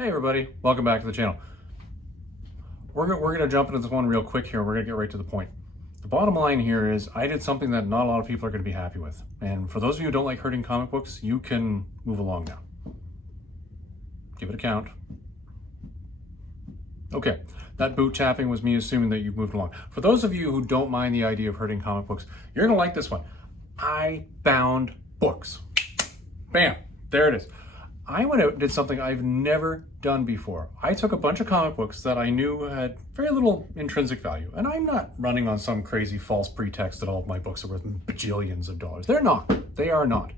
Hey everybody, welcome back to the channel. We're going to jump into this one real quick here. We're going to get right to the point. The bottom line here is I did something that not a lot of people are going to be happy with. And for those of you who don't like hurting comic books, you can move along now. Give it a count. Okay, that boot tapping was me assuming that you've moved along. For those of you who don't mind the idea of hurting comic books, you're going to like this one. I bound books. Bam, there it is. I went out and did something I've never done before. I took a bunch of comic books that I knew had very little intrinsic value, and I'm not running on some crazy false pretext that all of my books are worth bajillions of dollars. They're not. They are not.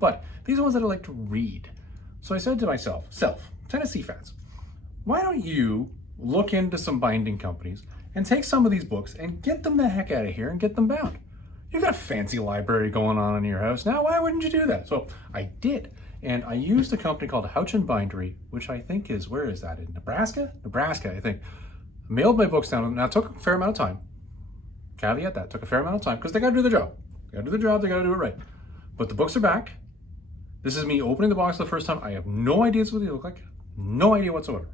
But these are ones that I like to read. So I said to myself, Tennessee fans, why don't you look into some binding companies and take some of these books and get them the heck out of here and get them bound? You've got a fancy library going on in your house now. Why wouldn't you do that? So I did. And I used a company called Houchen Bindery, which I think is, where is that? In Nebraska? Nebraska, I think. Mailed my books down. Now, it took a fair amount of time. Caveat that. Took a fair amount of time because they got to do their job. They got to do their job. They got to do it right. But the books are back. This is me opening the box the first time. I have no idea what they look like. No idea whatsoever.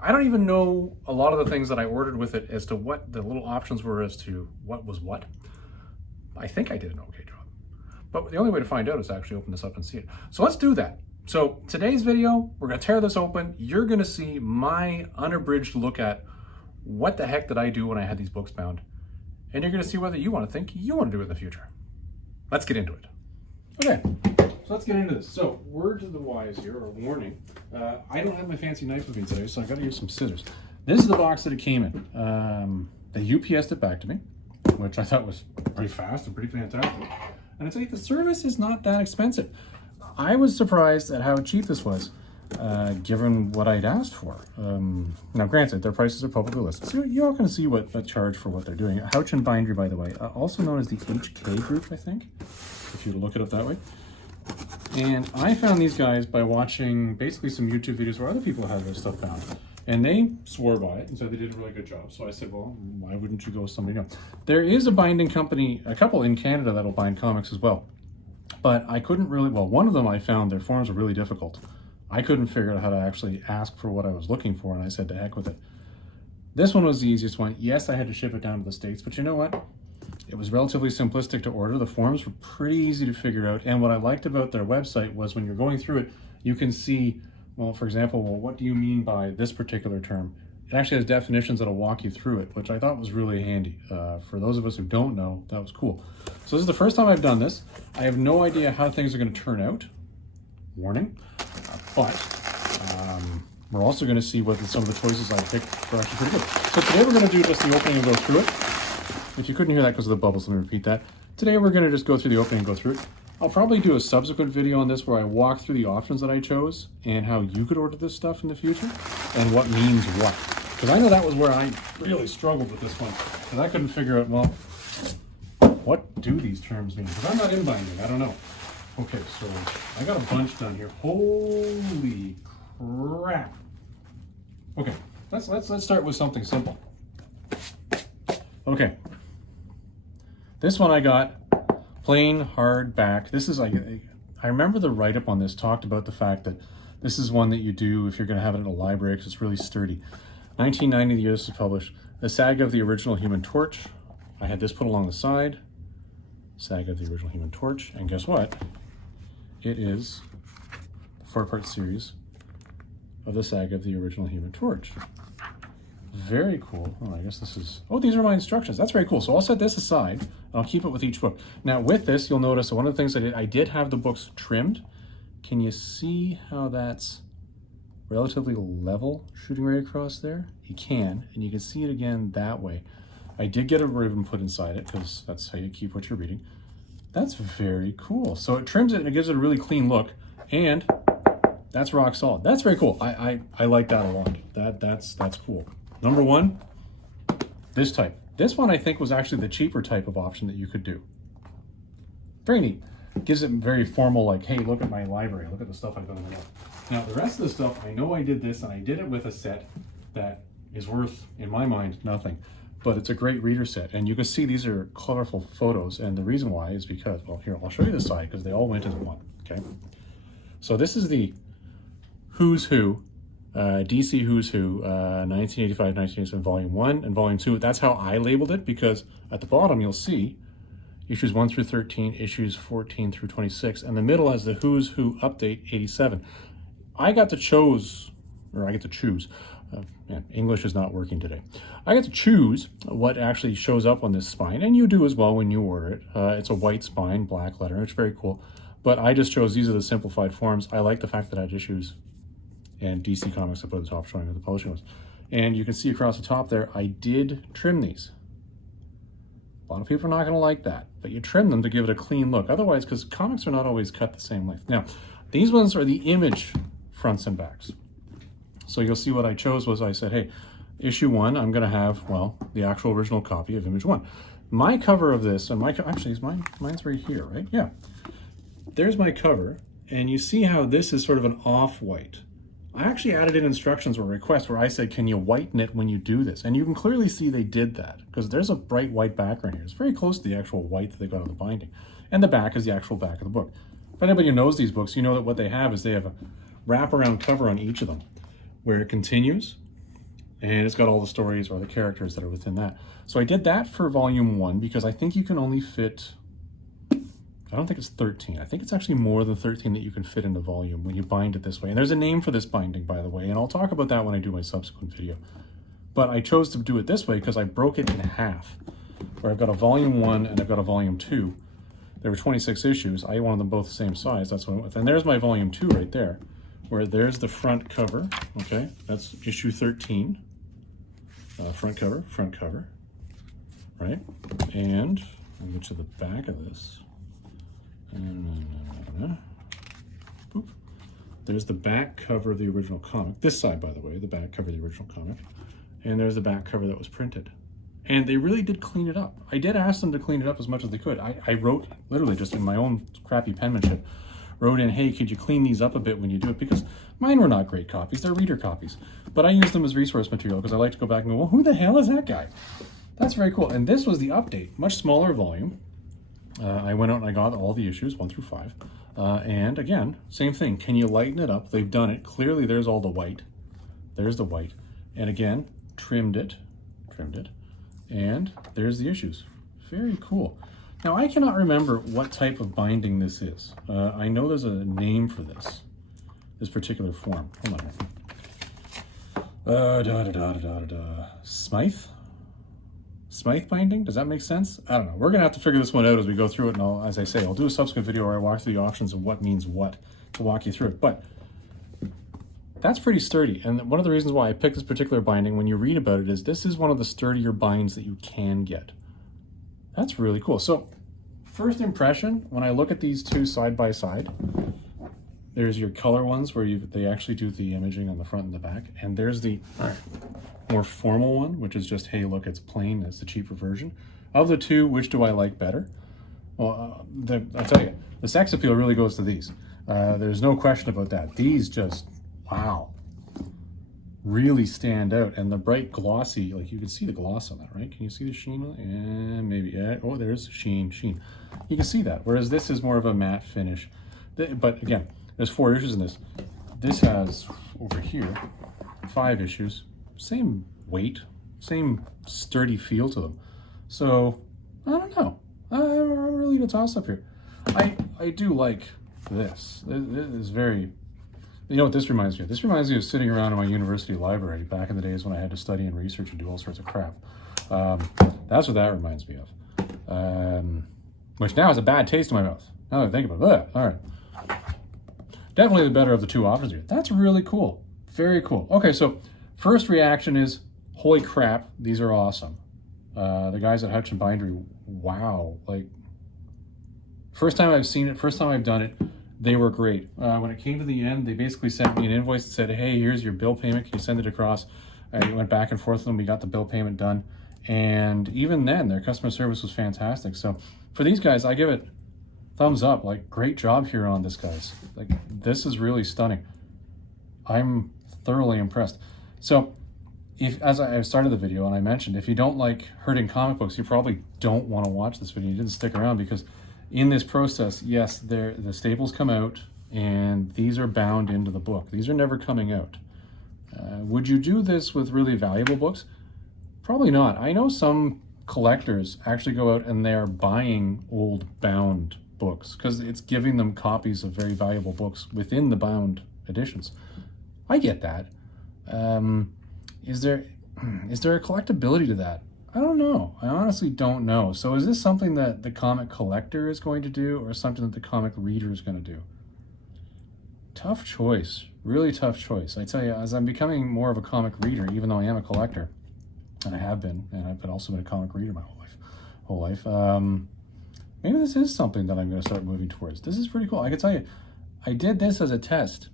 I don't even know a lot of the things that I ordered with it as to what the little options were as to what was what. I think I did an okay job. But the only way to find out is to actually open this up and see it. So let's do that. So today's video, we're going to tear this open. You're going to see my unabridged look at what the heck did I do when I had these books bound. And you're going to see whether you want to think you want to do it in the future. Let's get into it. Okay, so let's get into this. So word to the wise here, or warning. I don't have my fancy knife with me today, so I got to use some scissors. This is the box that it came in. They UPS'd it back to me, which I thought was pretty fast and pretty fantastic. And I'd say the service is not that expensive. I was surprised at how cheap this was, given what I'd asked for. Now, granted, their prices are publicly listed, so you're all going to see what they charge for what they're doing. Houchen Bindery, by the way, also known as the HK Group, I think, if you look it up that way. And I found these guys by watching basically some YouTube videos where other people had their stuff bound. And they swore by it and said they did a really good job. So I said, well, why wouldn't you go with somebody else? There is a binding company, a couple in Canada that'll bind comics as well. But I couldn't really, well, one of them I found their forms were really difficult. I couldn't figure out how to actually ask for what I was looking for, and I said to heck with it. This one was the easiest one. Yes, I had to ship it down to the States, but you know what? It was relatively simplistic to order. The forms were pretty easy to figure out. And what I liked about their website was when you're going through it, you can see, well, for example, well, what do you mean by this particular term? It actually has definitions that'll walk you through it, which I thought was really handy. For those of us who don't know, that was cool. So this is the first time I've done this. I have no idea how things are going to turn out. Warning. But we're also going to see what some of the choices I picked are actually pretty good. So today we're going to do just the opening and go through it. If you couldn't hear that because of the bubbles, let me repeat that. Today we're going to just go through the opening and go through it. I'll probably do a subsequent video on this where I walk through the options that I chose and how you could order this stuff in the future and what means what. Because I know that was where I really struggled with this one. Because I couldn't figure out, well, what do these terms mean? Because I'm not in binding, I don't know. Okay, so I got a bunch done here. Holy crap. Okay, let's start with something simple. Okay. This one I got plain hardback. This is, I remember the write-up on this talked about the fact that this is one that you do if you're going to have it in a library because it's really sturdy. 1990, the year this was published. The saga of the original Human Torch. I had this put along the side. Saga of the original Human Torch. And guess what? It is the 4-part series of the saga of the original Human Torch. Very cool. Oh, I guess this is, oh, these are my instructions. That's very cool. So I'll set this aside and I'll keep it with each book. Now with this, you'll notice that one of the things I did have the books trimmed. Can you see how that's relatively level shooting right across there? You can, and you can see it again that way. I did get a ribbon put inside it because that's how you keep what you're reading. That's very cool. So it trims it and it gives it a really clean look, and that's rock solid. That's very cool. I like that a lot. That's cool. Number one, this type. This one I think was actually the cheaper type of option that you could do. Very neat. Gives it very formal, like, hey, look at my library. Look at the stuff I've done in the book. Now, the rest of the stuff, I know I did this, and I did it with a set that is worth, in my mind, nothing. But it's a great reader set. And you can see these are colorful photos. And the reason why is because, well, here, I'll show you this side because they all went into one, okay? So this is the who's who DC Who's Who, 1985-1987, Volume 1 and Volume 2. That's how I labeled it, because at the bottom you'll see issues 1 through 13, issues 14 through 26, and the middle has the Who's Who Update 87. I get to choose, man, English is not working today. I get to choose what actually shows up on this spine, and you do as well when you order it. It's a white spine, black letter, it's very cool. But I just chose, these are the simplified forms. I like the fact that I had issues, and DC Comics up at the top showing what the publishing was. And you can see across the top there, I did trim these. A lot of people are not going to like that, but you trim them to give it a clean look. Otherwise, because comics are not always cut the same length. Now, these ones are the image fronts and backs. So you'll see what I chose was I said, hey, issue 1, I'm going to have, well, the actual original copy of image 1. My cover of this, and actually, mine's right here, right? Yeah. There's my cover, and you see how this is sort of an off-white. I actually added in instructions or requests where I said, can you whiten it when you do this? And you can clearly see they did that, because there's a bright white background here. It's very close to the actual white that they got on the binding. And the back is the actual back of the book. If anybody knows these books, you know that what they have is they have a wraparound cover on each of them, where it continues, and it's got all the stories or the characters that are within that. So I did that for Volume 1, because I think you can only fit, I don't think it's 13. I think it's actually more than 13 that you can fit in a volume when you bind it this way. And there's a name for this binding, by the way, and I'll talk about that when I do my subsequent video. But I chose to do it this way because I broke it in half, where I've got a Volume 1 and I've got a Volume 2. There were 26 issues. I wanted them both the same size. That's what I went with. And there's my Volume 2 right there, where there's the front cover. Okay, that's issue 13. Front cover, right? And I'll get to the back of this. Boop. There's the back cover of the original comic. This side, by the way, the back cover of the original comic. And there's the back cover that was printed. And they really did clean it up. I did ask them to clean it up as much as they could. I wrote, literally just in my own crappy penmanship, wrote in, hey, could you clean these up a bit when you do it? Because mine were not great copies, they're reader copies. But I use them as resource material because I like to go back and go, well, who the hell is that guy? That's very cool. And this was the update, much smaller volume. I went out and I got all the issues, 1 through 5. And again, same thing. Can you lighten it up? They've done it. Clearly there's all the white. There's the white. And again, trimmed it. And there's the issues. Very cool. Now, I cannot remember what type of binding this is. I know there's a name for this particular form. Hold on here. Smythe binding? Does that make sense? I don't know. We're going to have to figure this one out as we go through it. And as I say, I'll do a subsequent video where I walk through the options of what means what to walk you through it. But that's pretty sturdy. And one of the reasons why I picked this particular binding, when you read about it, is this is one of the sturdier binds that you can get. That's really cool. So first impression, when I look at these two side by side, there's your color ones where they actually do the imaging on the front and the back. And there's the more formal one, which is just, hey, look, it's plain. It's the cheaper version. Of the two, which do I like better? Well, I'll tell you, the sex appeal really goes to these. There's no question about that. These just, wow, really stand out. And the bright glossy, like you can see the gloss on that, right? Can you see the sheen on it? And maybe, yeah. Oh, there's sheen. You can see that. Whereas this is more of a matte finish. But again, there's 4 issues in this. This has, over here, 5 issues. Same weight, same sturdy feel to them. So, I don't know. I'm really a toss up here. I do like this. This is very, you know what this reminds me of? This reminds me of sitting around in my university library back in the days when I had to study and research and do all sorts of crap. That's what that reminds me of. Which now has a bad taste in my mouth. Now that I think about it. All right. Definitely the better of the two options here. That's really cool. Very cool. Okay, so first reaction is, holy crap, these are awesome. The guys at Houchen Bindery, wow. Like, first time I've seen it, first time I've done it, they were great. When it came to the end, they basically sent me an invoice that said, hey, here's your bill payment. Can you send it across? I went back and forth with them. We got the bill payment done. And even then, their customer service was fantastic. So for these guys, I give it thumbs up. Like, great job here on this, guys. Like, this is really stunning. I'm thoroughly impressed. So if, as I started the video and I mentioned, if you don't like hurting comic books, you probably don't want to watch this video. You didn't stick around, because in this process, yes, the staples come out and these are bound into the book. These are never coming out. Would you do this with really valuable books? Probably not. I know some collectors actually go out and they are buying old bound books because it's giving them copies of very valuable books within the bound editions. I get that. Is there a collectability to that? I don't know. I honestly don't know. So is this something that the comic collector is going to do or something that the comic reader is going to do? Tough choice. Really tough choice. I tell you, as I'm becoming more of a comic reader, even though I am a collector, and I have been, and I've also been a comic reader my whole life. Maybe this is something that I'm going to start moving towards. This is pretty cool. I can tell you, I did this as a test,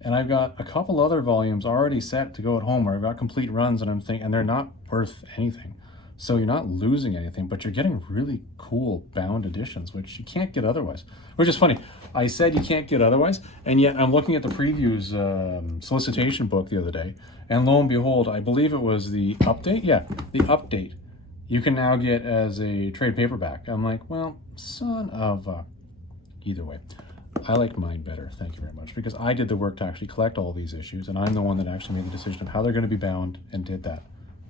and I've got a couple other volumes already set to go at home where I've got complete runs, and I'm thinking, and they're not worth anything. So you're not losing anything, but you're getting really cool bound editions, which you can't get otherwise. Which is funny. I said you can't get otherwise, and yet I'm looking at the previews solicitation book the other day, and lo and behold, I believe it was the update. Yeah, the update. You can now get as a trade paperback. I'm like, well, son of a... Either way, I like mine better, thank you very much, because I did the work to actually collect all these issues, and I'm the one that actually made the decision of how they're going to be bound and did that.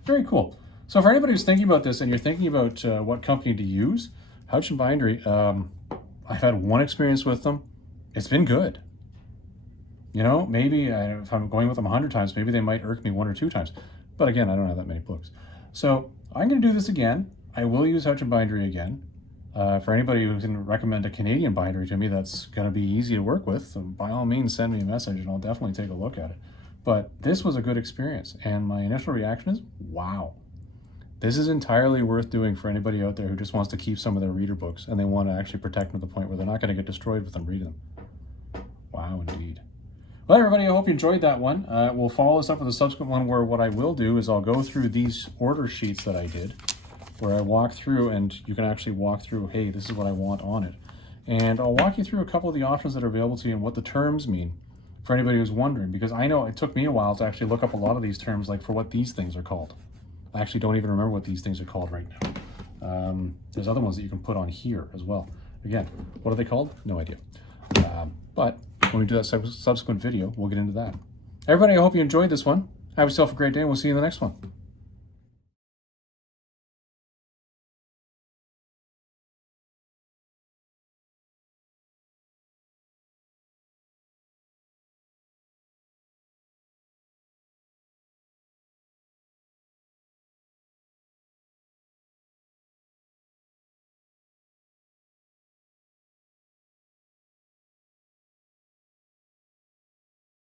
Very cool. So for anybody who's thinking about this and you're thinking about what company to use, Houchen Bindery, I've had one experience with them. It's been good. You know, maybe if I'm going with them 100 times, maybe they might irk me 1 or 2 times. But again, I don't have that many books. So I'm going to do this again. I will use Houchen Bindery again. For anybody who can recommend a Canadian bindery to me that's going to be easy to work with, by all means send me a message and I'll definitely take a look at it. But this was a good experience, and my initial reaction is, wow. This is entirely worth doing for anybody out there who just wants to keep some of their reader books and they want to actually protect them to the point where they're not going to get destroyed with them reading them. Wow, indeed. Well, everybody, I hope you enjoyed that one. We'll follow this up with a subsequent one where what I will do is I'll go through these order sheets that I did, where I walk through and you can actually walk through, hey, this is what I want on it. And I'll walk you through a couple of the options that are available to you and what the terms mean for anybody who's wondering, because I know it took me a while to actually look up a lot of these terms, like for what these things are called. I actually don't even remember what these things are called right now. There's other ones that you can put on here as well. Again, what are they called? No idea. But when we do that subsequent video, we'll get into that. Everybody, I hope you enjoyed this one. Have yourself a great day, and we'll see you in the next one.